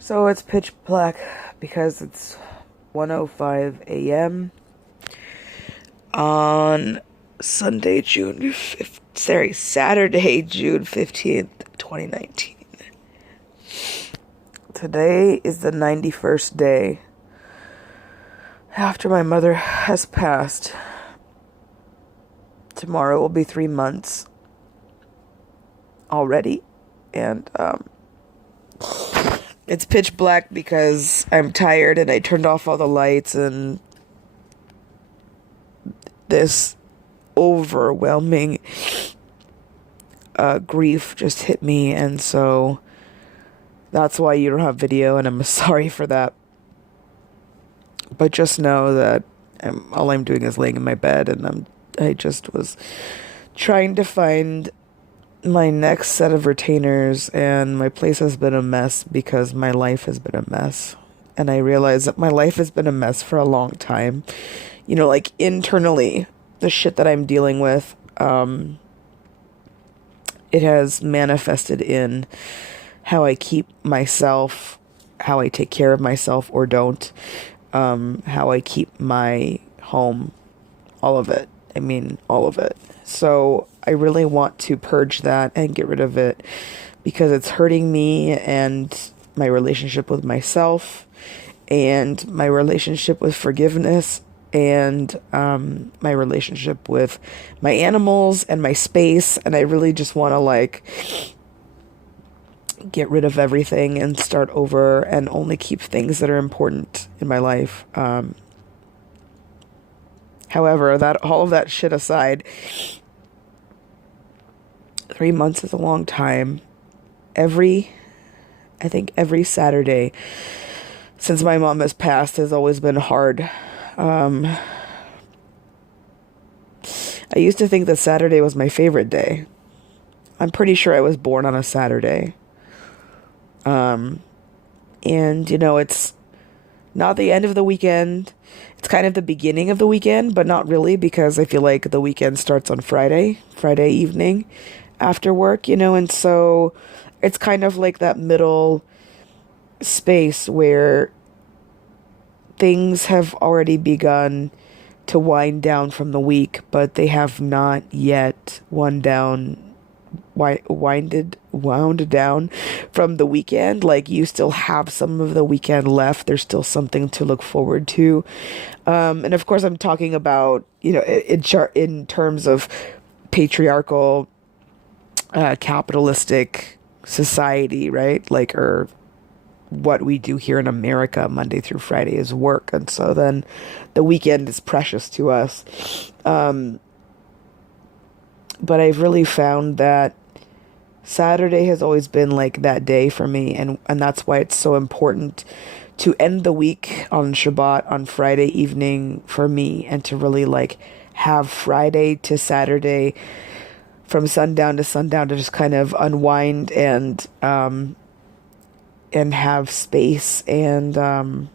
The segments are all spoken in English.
So it's pitch black because it's 1:05 a.m. on Saturday, June 15th, 2019. Today is the 91st day after my mother has passed. Tomorrow will be 3 months already, and it's pitch black because I'm tired and I turned off all the lights, and this overwhelming grief just hit me, and so that's why you don't have video, and I'm sorry for that. But just know that all I'm doing is laying in my bed, and I just was trying to find my next set of retainers, and my place has been a mess because my life has been a mess. And I realize that my life has been a mess for a long time. You know, like internally, the shit that I'm dealing with, it has manifested in how I keep myself, how I take care of myself or don't, how I keep my home, all of it. I mean, all of it. So I really want to purge that and get rid of it because it's hurting me and my relationship with myself and my relationship with forgiveness and my relationship with my animals and my space. And I really just want to get rid of everything and start over and only keep things that are important in my life. However, that all of that shit aside, 3 months is a long time. I think every Saturday since my mom has passed has always been hard. I used to think that Saturday was my favorite day. I'm pretty sure I was born on a Saturday. And it's not the end of the weekend. It's kind of the beginning of the weekend, but not really, because I feel like the weekend starts on Friday evening after work, and so it's kind of like that middle space where things have already begun to wind down from the week, but they have not yet wound down from the weekend. Like, you still have some of the weekend left. There's still something to look forward to. And of course, I'm talking about, in terms of patriarchal, capitalistic society, right? Like, or what we do here in America, Monday through Friday, is work. And so then the weekend is precious to us. But I've really found that Saturday has always been like that day for me, and that's why it's so important to end the week on Shabbat on Friday evening for me, and to really have Friday to Saturday from sundown to sundown to just kind of unwind and have space and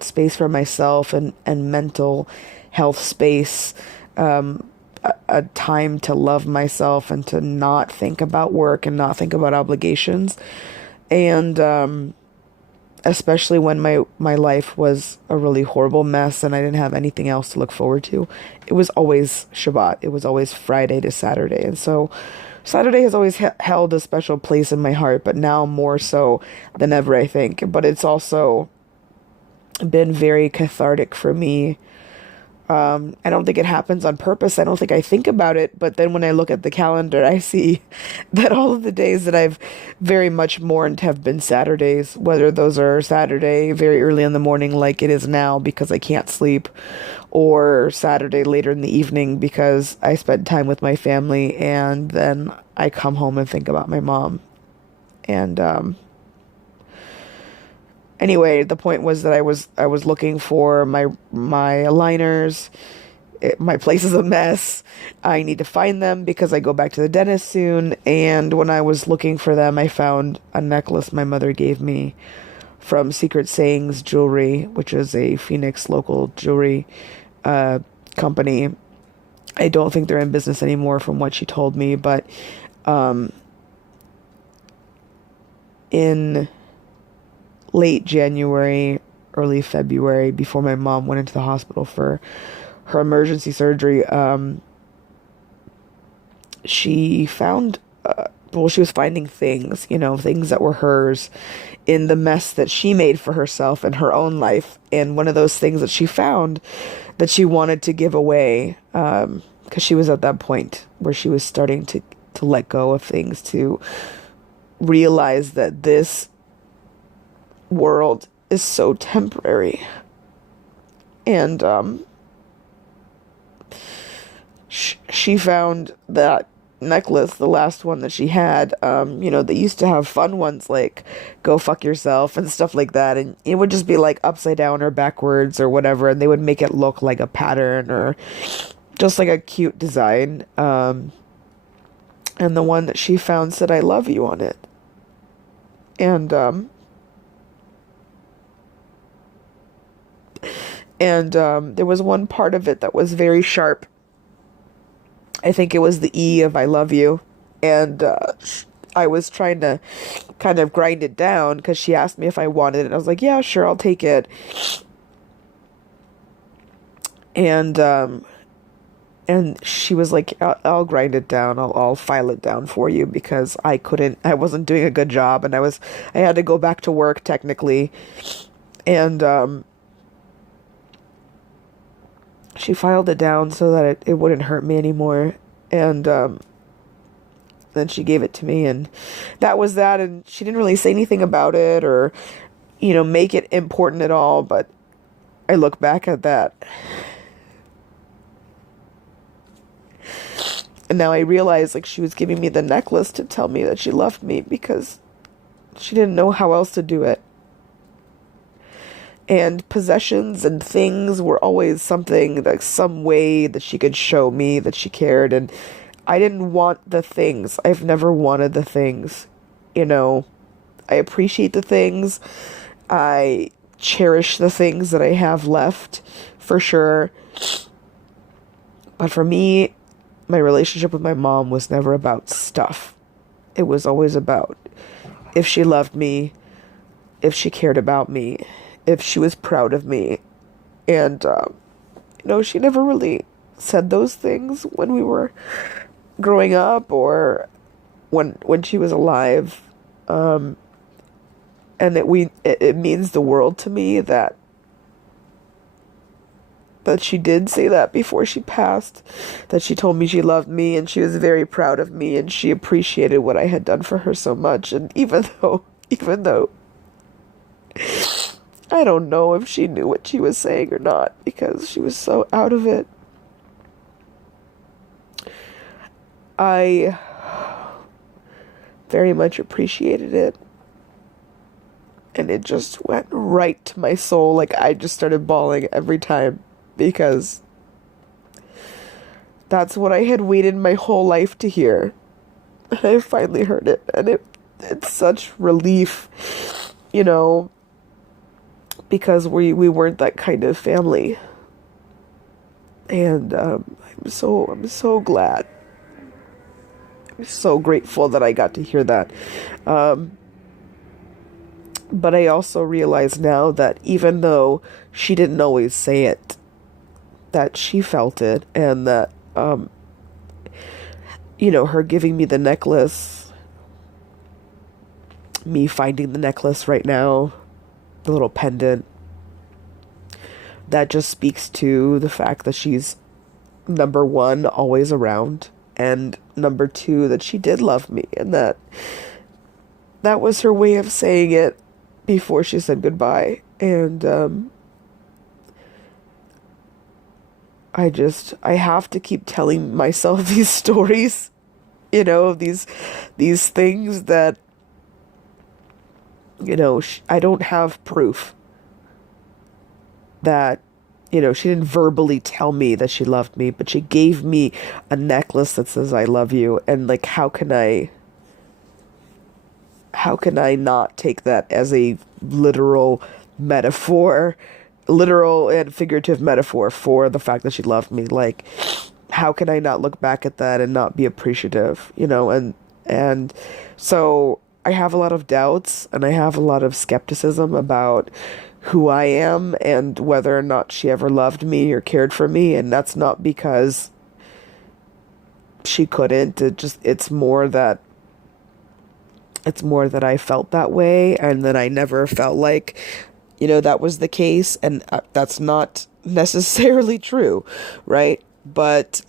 space for myself and mental health space, a time to love myself and to not think about work and not think about obligations. And especially when my life was a really horrible mess and I didn't have anything else to look forward to, it was always Shabbat. It was always Friday to Saturday. And so Saturday has always held a special place in my heart, but now more so than ever, I think. But it's also been very cathartic for me. I don't think it happens on purpose. I don't think I think about it. But then when I look at the calendar, I see that all of the days that I've very much mourned have been Saturdays, whether those are Saturday very early in the morning, like it is now because I can't sleep, or Saturday later in the evening because I spent time with my family, and then I come home and think about my mom. And anyway, the point was that I was looking for my aligners. My place is a mess. I need to find them because I go back to the dentist soon. And when I was looking for them, I found a necklace my mother gave me from Secret Sayings Jewelry, which is a Phoenix local jewelry company. I don't think they're in business anymore from what she told me, but in late January, early February, before my mom went into the hospital for her emergency surgery. She found, well, she was finding things, things that were hers in the mess that she made for herself in her own life. And one of those things that she found that she wanted to give away, because she was at that point where she was starting to let go of things, to realize that this world is so temporary. And she found that necklace, the last one that she had. They used to have fun ones like "Go fuck yourself" and stuff like that, and it would just be like upside down or backwards or whatever, and they would make it look like a pattern or just like a cute design. And the one that she found said "I love you" on it. And there was one part of it that was very sharp. I think it was the E of "I love you." And I was trying to kind of grind it down because she asked me if I wanted it. And I was like, yeah, sure, I'll take it. And she was like, I'll grind it down. I'll file it down for you, because I wasn't doing a good job, and I had to go back to work technically. And she filed it down so that it wouldn't hurt me anymore. And then she gave it to me, and that was that. And she didn't really say anything about it or, make it important at all. But I look back at that, and now I realize, like, she was giving me the necklace to tell me that she loved me, because she didn't know how else to do it. And possessions and things were always something, like some way that she could show me that she cared. And I didn't want the things. I've never wanted the things. I appreciate the things. I cherish the things that I have left, for sure. But for me, my relationship with my mom was never about stuff. It was always about if she loved me, if she cared about me, if she was proud of me. And, she never really said those things when we were growing up or when she was alive. And it means the world to me that she did say that before she passed, that she told me she loved me and she was very proud of me and she appreciated what I had done for her so much. And even though I don't know if she knew what she was saying or not, because she was so out of it, I very much appreciated it. And it just went right to my soul. Like, I just started bawling every time, because that's what I had waited my whole life to hear. And I finally heard it. And it's such relief, because we weren't that kind of family. And I'm so glad. I'm so grateful that I got to hear that. But I also realize now that even though she didn't always say it, that she felt it, and that, her giving me the necklace, me finding the necklace right now, the little pendant, that just speaks to the fact that she's, number one, always around, and number two, that she did love me, and that was her way of saying it before she said goodbye. And I have to keep telling myself these stories, these things that, I don't have proof that, she didn't verbally tell me that she loved me, but she gave me a necklace that says "I love you." And, like, how can I not take that as a literal and figurative metaphor for the fact that she loved me? Like, how can I not look back at that and not be appreciative, and so I have a lot of doubts and I have a lot of skepticism about who I am and whether or not she ever loved me or cared for me. And that's not because she couldn't. It's more that I felt that way, and that I never felt like, that was the case. And that's not necessarily true, right? But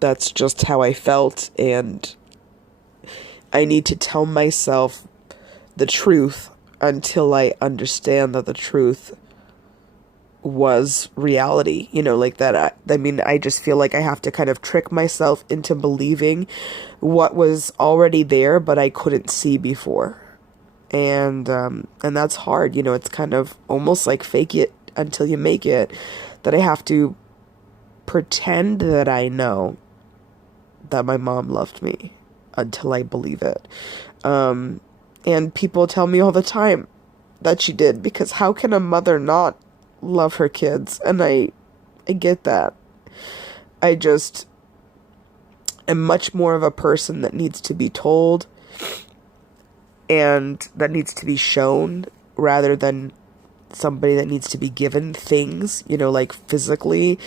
that's just how I felt, and I need to tell myself the truth until I understand that the truth was reality, like that. I just feel like I have to kind of trick myself into believing what was already there, but I couldn't see before. And that's hard, it's kind of almost like fake it until you make it, that I have to pretend that I know that my mom loved me until I believe it. And people tell me all the time that she did, because how can a mother not love her kids? And I get that. I just am much more of a person that needs to be told and that needs to be shown, rather than somebody that needs to be given things, like physically,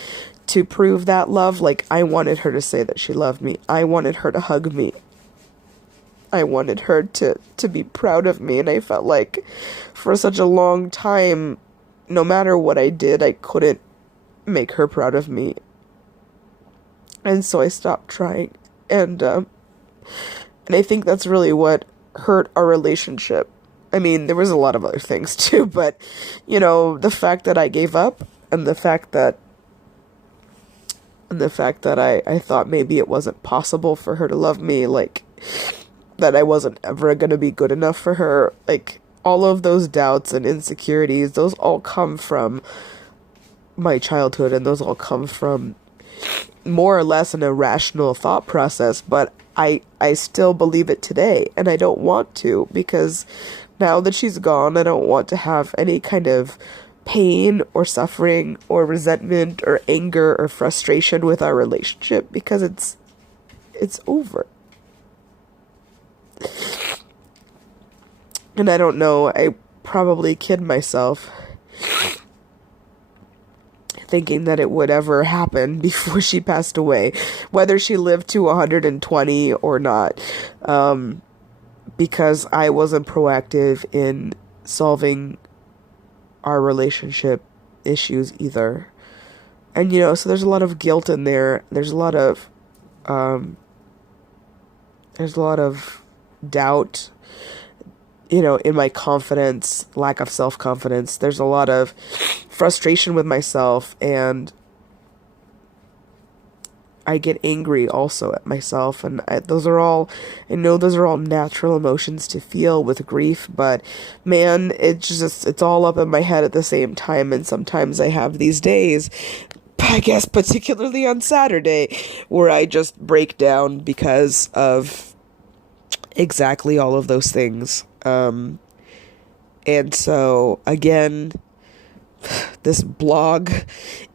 to prove that love. Like, I wanted her to say that she loved me. I wanted her to hug me. I wanted her to be proud of me. And I felt like for such a long time, no matter what I did, I couldn't make her proud of me. And so I stopped trying. And I think that's really what hurt our relationship. I mean, there was a lot of other things too, but, the fact that I gave up, and the fact that I thought maybe it wasn't possible for her to love me, like, that I wasn't ever going to be good enough for her, like, all of those doubts and insecurities, those all come from my childhood, and those all come from more or less an irrational thought process, but I still believe it today, and I don't want to, because now that she's gone, I don't want to have any kind of pain or suffering or resentment or anger or frustration with our relationship, because it's over. And I don't know, I probably kid myself thinking that it would ever happen before she passed away, whether she lived to 120 or not, because I wasn't proactive in solving our relationship issues either. And, so there's a lot of guilt in there. There's a lot of doubt, in my confidence, lack of self-confidence. There's a lot of frustration with myself, and I get angry also at myself, and I know those are all natural emotions to feel with grief, but man, it's all up in my head at the same time. And sometimes I have these days, I guess particularly on Saturday, where I just break down because of exactly all of those things. And so again, this blog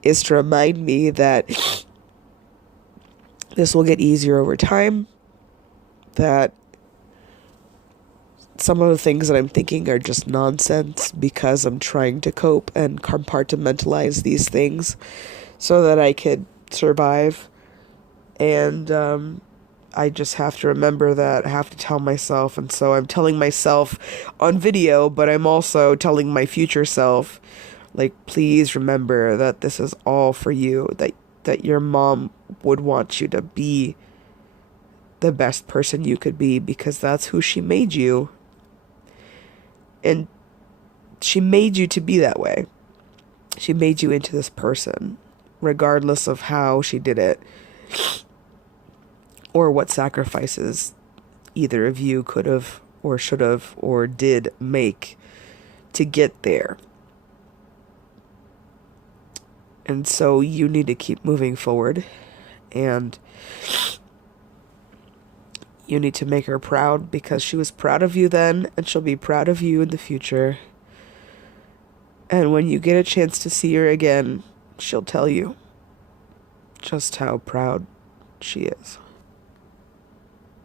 is to remind me that this will get easier over time, that some of the things that I'm thinking are just nonsense, because I'm trying to cope and compartmentalize these things so that I could survive. And I just have to remember that. I have to tell myself. And so I'm telling myself on video, but I'm also telling my future self, like, please remember that this is all for you, that your mom would want you to be the best person you could be, because that's who she made you. And she made you to be that way. She made you into this person, regardless of how she did it, or what sacrifices either of you could have or should have or did make to get there. And so you need to keep moving forward, and you need to make her proud, because she was proud of you then, and she'll be proud of you in the future. And when you get a chance to see her again, she'll tell you just how proud she is.